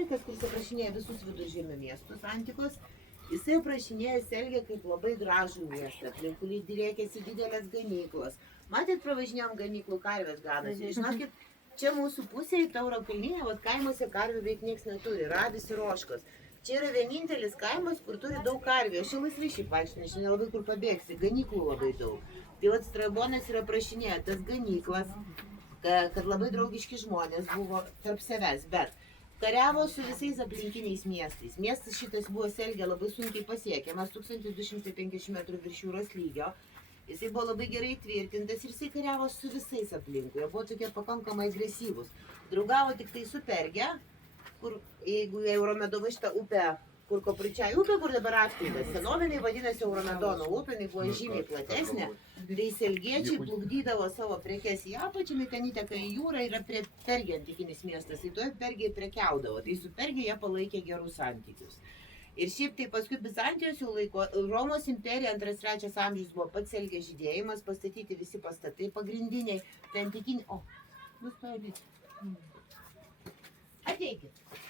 istorikas, kuris aprašinėja visus viduržemio miestus antikos, jisai aprašinėja Selgę kaip labai gražų miestą, aplink kurį driekėsi didelės ganyklos. Matėt, pravažinėjom ganyklų karvės ganasi. Žinokit, čia mūsų pusėje, Tauro kalnyje, vat kaimuose karvių beveik nieks neturi, Radis ir Ožkos. Čia yra vienintelis kaimas, kur turi daug karvių. Aš jau laisvai šiaip vaikščiu, nes nelabai kur pabėgsi, ganyklų labai daug. Tai vat Strabonas yra aprašinėję tas ganyklas, kad labai draugiški žmonės buvo tarp savęs, bet kariavo su visais aplinkiniais miestais. Miestas šitas buvo Selgė labai sunkiai pasiekiamas, 1250 metrų virš jūros lygio. Jisai buvo labai gerai tvirtintas ir jisai kariavo su visais aplinkui. Jie buvo tokie pakankamai agresyvūs. Draugavo tik tai su Perge, kur, jeigu Euromedova šitą upę, kur Kopričiai upė, kur dabar aptildas, senoviniai vadinasi Euromedono upė, jinai buvo žymiai platesnė. Tai selgiečiai plukdydavo savo prekes į apačią, ten įteka į jūrą, yra prie Pergė antikinis miestas, tai toje Pergėje prekiaudavo. Tai su Pergė jie palaikė gerus santykius. Ir šiaip tai paskui Bizantijos jau laiko, Romos imperija 2-3 amžius buvo pats Selgės žydėjimas, pastatyti visi pastatai pagrindiniai, tai antikiniai, nustojo lyti. Ateikit.